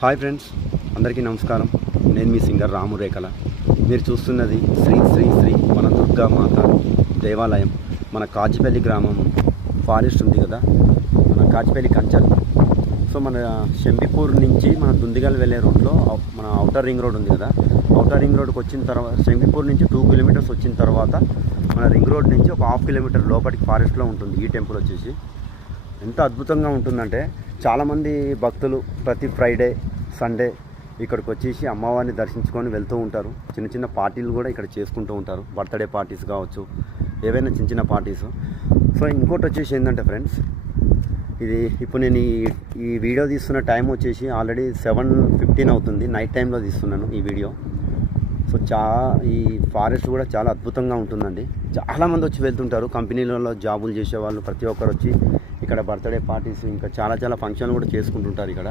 Hi friends, అందరికీ నమస్కారం. నేను మీ సింగర్ రాము రేఖల. మీరు చూస్తున్నది శ్రీ శ్రీ శ్రీ మన దుర్గా మాత దేవాలయం. మన కాజిపల్లి గ్రామం ఫారెస్ట్ ఉంది కదా, మన కాజిపల్లి కంచల్. సో మన షంబిపూర్ నుంచి మన దుందిగల్ వెళ్ళే రూట్లో మన అవుటర్ రింగ్ రోడ్ ఉంది కదా, అవుటర్ రింగ్ రోడ్కి వచ్చిన తర్వాత షంబిపూర్ నుంచి 2 కిలోమీటర్స్ వచ్చిన తర్వాత మన రింగ్ రోడ్ నుంచి ఒక 1/2 కిలోమీటర్ లోపలికి ఫారెస్ట్లో ఉంటుంది ఈ టెంపుల్ వచ్చేసి. ఎంత అద్భుతంగా ఉంటుందంటే చాలామంది భక్తులు ప్రతి ఫ్రైడే సండే ఇక్కడికి వచ్చేసి అమ్మవారిని దర్శించుకొని వెళ్తూ ఉంటారు. చిన్న చిన్న పార్టీలు కూడా ఇక్కడ చేసుకుంటూ ఉంటారు, బర్త్డే పార్టీస్ కావచ్చు, ఏవైనా చిన్న చిన్న పార్టీస్. సో ఇంకోటి వచ్చేసి ఏంటంటే ఫ్రెండ్స్, ఇది ఇప్పుడు నేను ఈ వీడియో తీస్తున్న టైం వచ్చేసి ఆల్రెడీ 7:15 అవుతుంది, నైట్ టైంలో తీస్తున్నాను ఈ వీడియో. సో ఈ ఫారెస్ట్ కూడా చాలా అద్భుతంగా ఉంటుందండి. చాలామంది వచ్చి వెళ్తుంటారు, కంపెనీలలో జాబులు చేసేవాళ్ళు ప్రతి ఒక్కరు వచ్చి ఇక్కడ బర్త్డే పార్టీస్ ఇంకా చాలా ఫంక్షన్లు కూడా చేసుకుంటుంటారు ఇక్కడ.